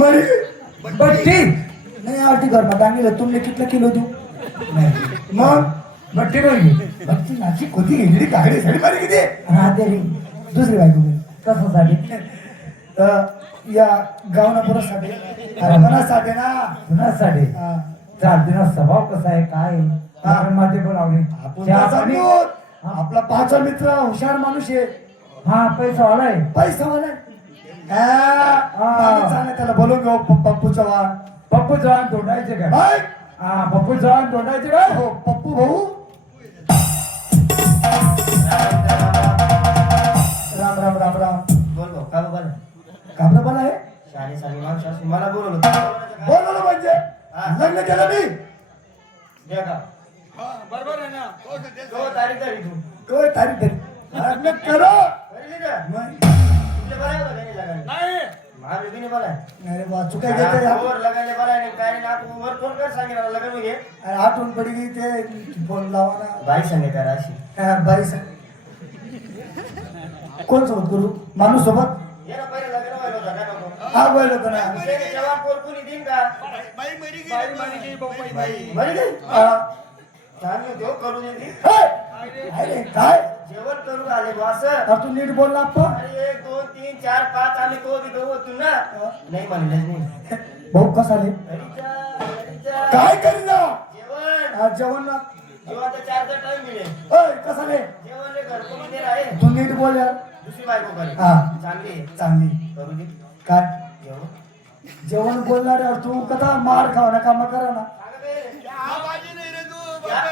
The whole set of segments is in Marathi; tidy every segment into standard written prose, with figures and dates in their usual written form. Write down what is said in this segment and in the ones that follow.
मरी बट्टी नहीं आरती घर में टांगे तुमने कितना किलो दू मग बट्टी बघी बच्ची नाची कोती गेली कागडी साडी मारी किती राहते रे दुसरी बायको गेली कशासाठी या गावना पुरासाठी अरे मनासाठी ना कुणासाठी चालते ना स्वभाव कसा आहे काय मध्ये बोलावले आपला पाचवा मित्र हुशार माणूस आहे हा पैसा आलाय पैसा वाला त्याला बोलून घेऊ पप्पू चव्हाण पप्पू चव्हाण तोडायचे का हा पप्पू चव्हाण तोडायचे का हो पप्पू भाऊ राम राम राम राम बोल भाऊ का बोला काबरा बोला आहे शाळी सारी माणसं मला बोलवलं बोललो म्हणजे लग्न केलं मी द्या का बरोबर आहे ना तो तारीख झाली तू काय तारीख तरी लग्न करो करी का मग तुझ्या बरं होतं काही लगाने नाही महावीर बिने बोला अरे वा चुका घेते वर लगाने बोला नाही काय नाही आपण वर फोन कर सांगितलं लग्न घे आठवण पडी गई ते फोन लावा ना बाई सांगे त्या राशी बाई सांग कोण सोबत करू माणूस सोबत ये ना पहिले लग्न व्हायला होता काय नको हा बोल होतो ना दुसरे जवान पोर कोणी देईन का बरी गई चांगलं देव करून येते अरे काय जेवण करून आले बॉस अरे तू नीट बोल ना आप्पा अरे 1 2 3 4 5 आम्ही तो बी दोघं तू ना नाही म्हणलेच नाही भाऊ कसा आले हरीच्या काय करी ना जेवण जेवण ना जेवणाचा 4चा टाइम मिळेल कसा रे जेवण रे घरकोणी दे आहे तू नीट बोल यार दुसरी बायको करे हा चांगली आहे. चांगली करू दे काय जेवण जेवण बोलणार यार तू कथा मार खावा ना काम करा ना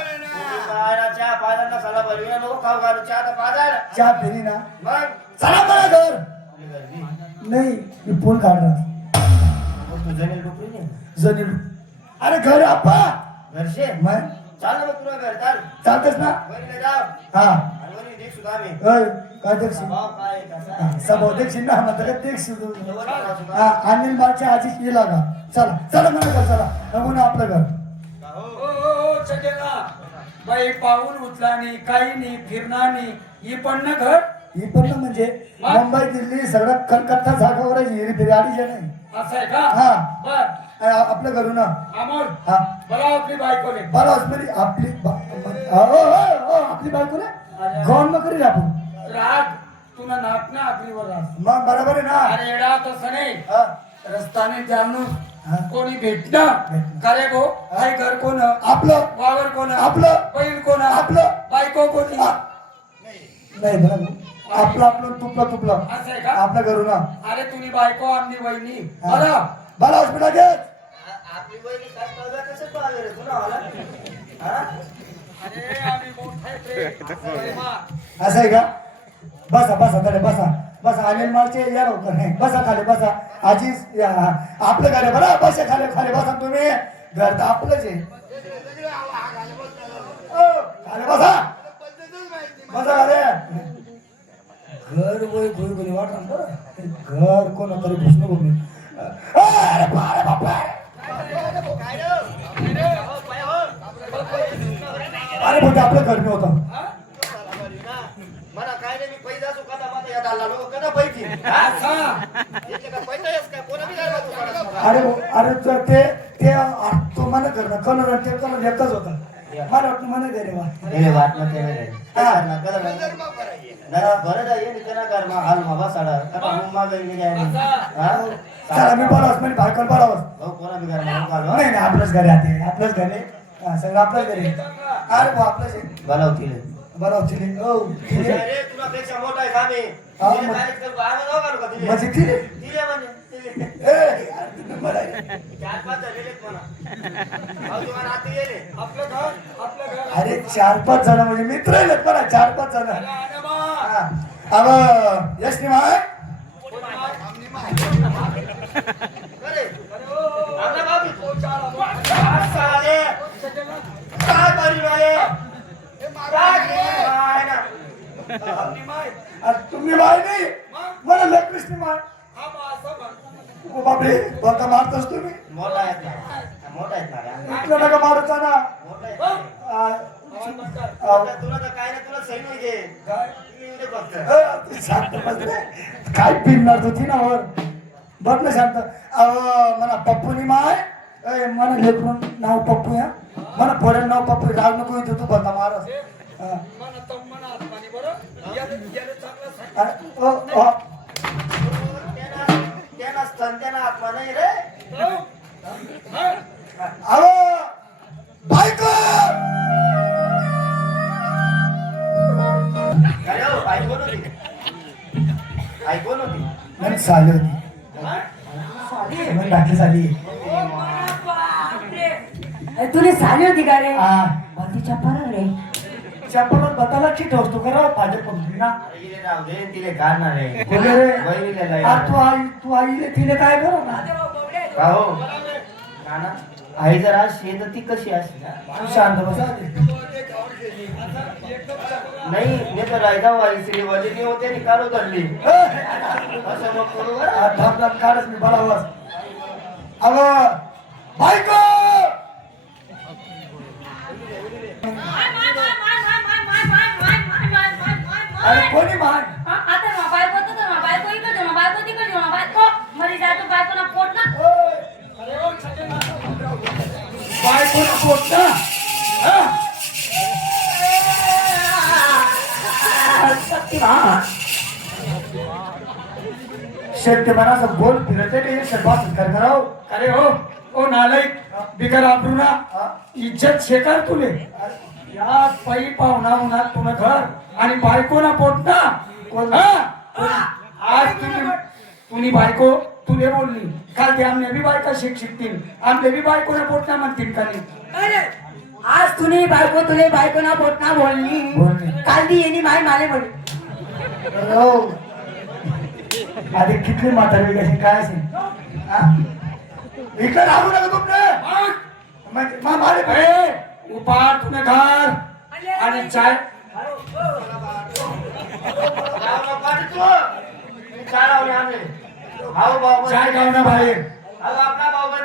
चहा पाजायला सला भरविला नको खाऊ घालू चहा तर पाजायला चहा पिली ना मग चला मला घर आपली गर्दी नाही मी फोन काढणार तू जनेल डुकरी नाही जनील अरे घर आप्पा घरशे मग चाल ना मग तुला घर चाल चालतेस ना वरीला जाव हा आणि वरी देख सुद्धा आम्ही काय देखशील भाव काय आहे कसा सभाव देखशील ना म्हणतात देखशील तू जेवण करा सुद्धा. हा अनिल मागच्या आजी केला का चला चला मला घर चला बघू ना आपलं घर बाई पाऊल उचलानी काही नाही फिरणानी ही पण ना घर ही पण ना म्हणजे मुंबई दिल्ली सगळं कलकत्ता जागावर हिरी फिरी आलीच्या नाही असं आहे का हा बर आपलं घरू ना अमोल हा बोला आपली बायकोले बरं असणारी आपली आपली बायको ना गौन मग करी आपण राग तुला नाक ना आगरीवर राग मग बरोबर आहे ना अरे एडा तसं नाही हा. रस्ताने जाणून हा. कोणी भेटणं करे गो हाय घर कोण आपलं वावर कोण आपलं बैल कोण आपलं बायको कोणी नाही बरं आपलं आपलं तुपलं तुपलं असं आहे का आपलं घरू ना अरे तुम्ही बायको आमली वहिनी हा. बरं बरं हॉस्पिटल घेत आपली बहिणी काय कळलं कसं पाहिलं रे तुला मला हा अरे आम्ही मोठे असं आहे का बसा बसा तडे बसा बसा अनिल मालचे या लवकर नाही बसा खाली बसा आजी आपलं घर आहे बरं बसा खाली खाली बसा तुम्ही घर तर आपलंच आहे खाली बसा बसा खाली घर वय घोई घोली वाटणार बरं घर कोण तरी घुसणं घुमली अरे बापा अरे बोलते आपलं घर नव्हतं मला काय नाही मी पैसा सुखाचा माझा याद आला लोक कदा पैकी पैसा येस काय कोणा बी घालवा तू कोणाला. अरे अरे ते तो मला करणं कलर ते कलर एकच होता मला वाटतं मला दे रे वा हे वाट ना ते नाही बरं जाई नि तेना घर मा हाल मा बसाडा कदा मुम्मा गई नि जाय हा चला मी बरावस म्हणजे बायकोला बरावस भाऊ कोणा बी घर मा घालवा नाही नाही आपलंच घर आहे आपलंच घर आहे सगळं आपलंच घर आहे अरे भाऊ आपलंच आहे बनवतील बराव तिने ओ तिने अरे तुला पेक्षा मोठा आहे कामे हा, तिने मग- काय कर आम्ही जाऊ घालू का तिने म्हणजे तिने तिने म्हणजे तिने. ए यार तिने मला 4-5 झालेलेत म्हणा भाऊ तुम्हाला आता येले आपलं घर अरे 4-5 जण म्हणजे मित्र आहेत बरं 4-5 जण अरे बा अब यशनी माय अरे आमना बाबी काय साले काय परिवारे काय ना अरे तुम्ही माय नाही मला लक्ष्मी माय हा बा असं बघ ओ बापरे बघा मारतोस तुम्ही मोठा आहेत ना मोठा आहेत ना रे. इकडं नका मारता ना मोठा आहेत तुला तर काय ना तुला सही नाही घे तुम्ही उद्या फक्त शांत बसले काय पिनणार होती ना वर बघ ना शांत मला पप्पूनी माय मला लेकरून नाव पप्पू या मला पोरेल नाव पप्पू राग नको येतो तू बता मारस त्यांना संत्याना आत्मा नाही रे अहो बायको काय हो, ऐकून होती ऐकून होती नाही साली होती मग बाकी साली तुला साली होती का रे हा बाकीच्या परत रे चप्पल बताला की ठेवतो करा पाहिजे पंपी ना इले राहू दे तिले काढणार आहे वगैरे बहिणीला आ, जायला तू आईले तिने काय करू ना का हो नाना आई जरा शेत ती कशी अशी ना तू शांत बसा नाही मी तर रायदा वाली श्रीवाली मी होते आणि काढू धरली असं मग करू बरं थांब काढच मी बराबर अहो बायको अरे कोणी मान बायको पोट ना शेतकऱ्याचं बोल फिरते ते शर्मास कर कराव अरे हो ओ नालायक बिगर आपरू ना इज्जत शेकार तुले या पायी पाहुणा उन्हात तुला घर आणि बायको ना पोट ना कोण? आज तुम्ही बायको तुले बोलली काल ते आमने बी बायका शिकतील आमले बी बायको ना पोट ना म्हणतील का नाही आज तुने बायको तुले बायको ना पोटना बोलली बोलली. काल दी येणी माय माले बोलली हो आधी किती म्हातारी कशी काय असेल इकडे राहू नका तुमने मारे ए, उपार तुने घर आणि चाय चाय गाव ना बाहेर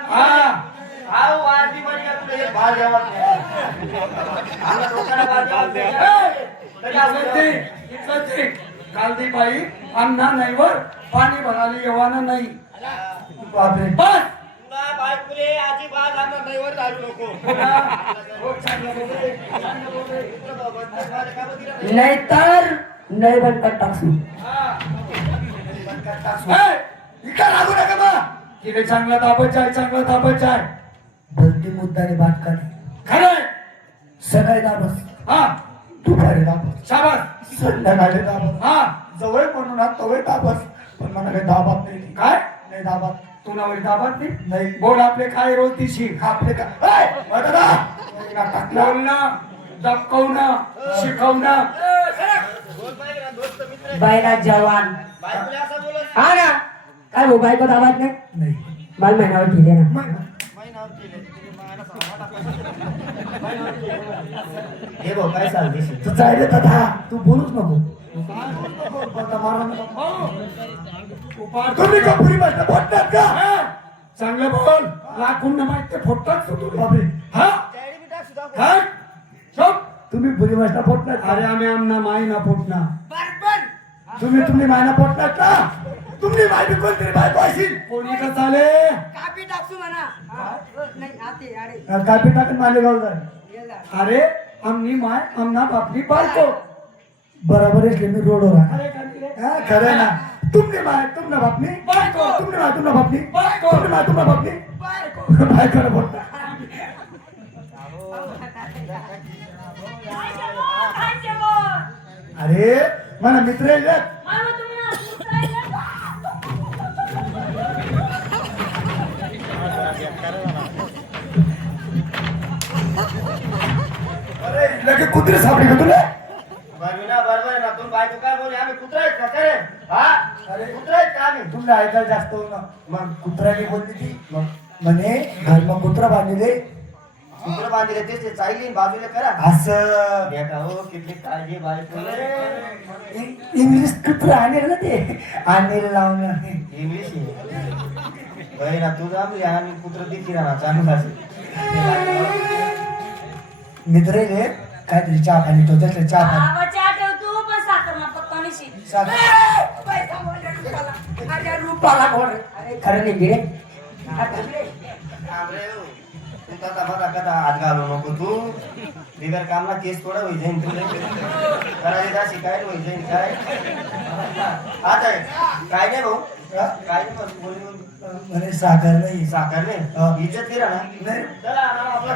हा इथलं ते काल ती बाई अन्ना नाहीवर पाणी भरायला येवाना नाही बापरे बस नाही तर नाही बंद कर टाकू इकडे राहू नका मग तिथे चांगला तापच आहे चांगला तापच आहे भलती मुद्दाने बात काढे खरंय सकाळी दाबस हा दुपारी दाबस शाबास संध्याकाळी दाबस हा जवळ म्हणून हा तवय दाबस पण मला काही दाबात नाही काय नाही दाबात तू नावरी दाबात नाही नाही बोल आपले काय रोज तिशी आपले का टाकला बोलणं दबकवणं शिकवणं बायला जवान हा ना काय हो बायको दाबात नाही नाही मला महिन्यावर ठेवले ना हे बघ काय चालते तू चालले तथा तू बोलूच नको बोलता मारा नको. उपार तुम्ही कपुरी म्हटलं बोलतात का चांगलं बोल लाखून माहित ते फोडतात सुटू बापरे हा हा चुप तुम्ही बुरी भाषा फोडणार अरे आम्ही आमना माई ना फोडना तुम्ही मायना फोडणार का तुम्ही माहिती कोणतरी बायको असेल कोणी का चाले कापी टाकू म्हणा नाही आते अरे कापी टाकून मालेगाव जाय अरे आमनी माय आमना बापली बायको बरोबर आहे मी रोडवर आहे. अरे कांतिले. हा, खरं आहे ना तुमने माय तुमना बापनी बायको. तुमने माय तुमना बापनी बायको. तुमने माय तुमना बापनी बायको बायकोला बोलता अरे मला मित्र आहे रे. अरे लगे कुत्रे सापडे का तुला बरोबर आहे ना तुम्ही बायको काय बोले आम्ही कुत्रा आहेत का काय हा अरे कुत्रा आहेत का आम्ही तुला ऐकायला जास्त होणं मग कुत्र्याने बोलली ती म्हणे घर मग कुत्रा बांधले कुत्र बांधले ते चायली बाजूला करा असं बेटा हो किती काळजी बायको इंग्लिश कुत्रा आणेल ना ते आणेल लावणं इंग्लिश आहे ना तुझा आणि कुत्र दिसली ना चांगलं असेल मित्र रे काहीतरी चहा पाणी तो त्यातलं चहा पाणी चहा ठेव तू पण साखर ना पत्ता साखर. रुपाला अरे खरं नाही गिरे आमरे तू कदा मधा कदा हात घालू नको तू बिगर कामना केस थोडा होई जाईन तुला करायला जाशी काय होई जाईन काय आता काय नाही भाऊ काय नाही भाऊ, बोलून म्हणे साखर नाही साखर नाही इज्जत दिला ना नाही चला आम्हाला आपलं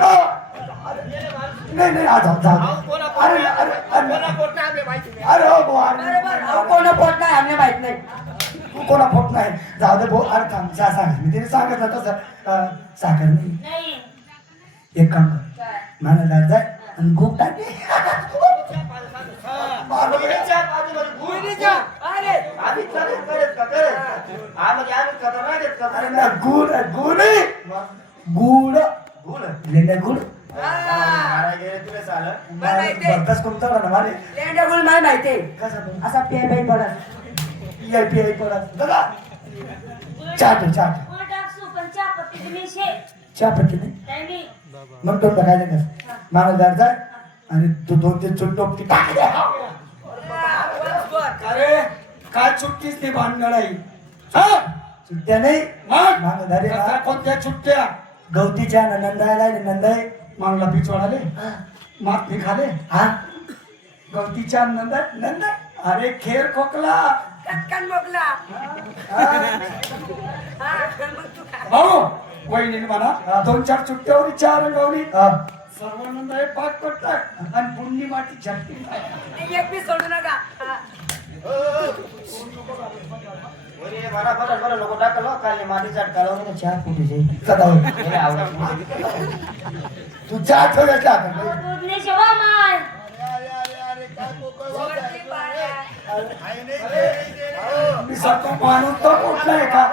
नाही नाही आज जाऊ अरे अरे अरे हो भाऊ अरे कोण पोट नाही आम्ही माहित नाही तू कोणा फोट नाही जाऊ दे भाऊ अरे थांब सांग मी तिने सांगितलं तसं साखर नाही एक काम कर मला जाय जाय आणि खूप टाके अरे ना गुड गुड गुड लेंडा गुड बरकस कोणता ना मारे लेंड्या गुळ नाही माहिती कसं असा पे पे पडत पी पडत दादा चाट चाट चहा पत्ती नाही मग तो बघायला कस मला घर जाय आणि तू 2-3 चुट्टोपटी टाक दे अरे काय चुटकीच ती भानगडाई सुट्ट्या नाही मग माग धरे आता कोणत्या चुटत्या गवतीच्या नंदायला नंदाय मागला पिचोळाले माग खाले हा गवतीच्या नंद अरे खेर खोकला कटकन मोकला भाऊ वहिनी म्हणा 2-4 चुटक्यावर 4 गवली हा. सर्वानंद हे पाक करतात आणि पुण्य माती झटकी एक बी सोडू नका बरं नको टाकलो काल माती चाट कालवून चहा फुटी जाईल सदा तू चहा ठेवल्यास का मी सांगतो माणूस तो कुठला आहे का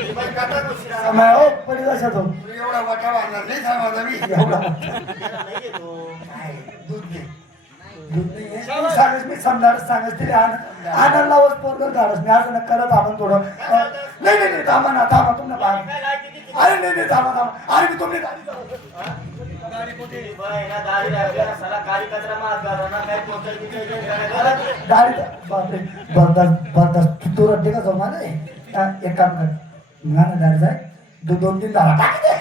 समय हो पडी कशात हो एवढा मोठा वाढणार नाही सांगा मी एवढा दूध दे दूध नाही आहे. तू सांगस मी सांगस तरी आनंद लावच पोरगं काढस मी असं नका करत आपण थोडं नाही नाही नाही थांबा ना थांबा तुम्ही अरे नाही नाही थांबा अरे मी तुम्ही गाडी बापरे बरदास्त तू रड्डे का जमा नाही एक काम कर ना गाडी जाय 2-3 दारा टाक दे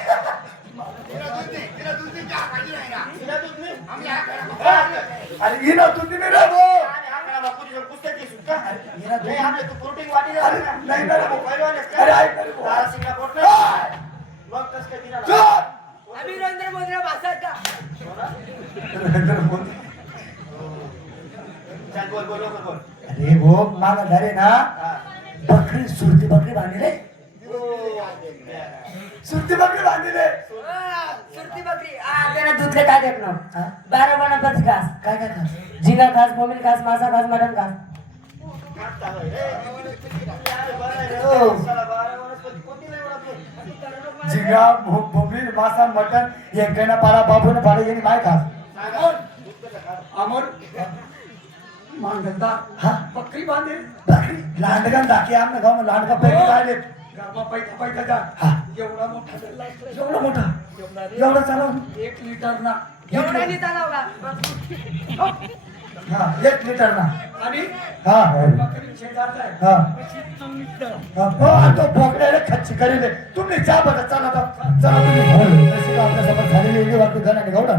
अरे ये ना तू नाही रे भाऊ अरे नाही ना रे भाऊ. अरे ऐक ना रे भाऊ. चुप! अभिनंदन मोदीला भाषा का नरेंद्र मोदी अरे वो माग धरे ना बकरी सुरती बकरी बांधले सुरती बकरी बांधले सुरती बकरी त्याला दूधले काय देत ना 12 बनापच घास काय काय खा झिंगा घास बोंबील घास मासा घास मटण घास झिंगा बोंबील मासा मटन एक गणा पाला बाबूने पाडे यांनी माय खा अमोल मांगलदा हा बकरी बांधेल बकरी लांडगा दाखी आमने गाव लांडगा पैकी काढले गावा पैका जा हा एवढा मोठा झाला आहे. एवढा मोठा एवढा चालव 1 लिटर ना एवढा नाही चालवला हा 1 लिटर ना आणि हा बकरी शेजारचा आहे हा कशी चांगली तर. हा तो बोकड्याला खच्ची करेल तुम्ही जा बघा चला चला तुम्ही आपल्या समोर झालेली वाटतो घराने गावडा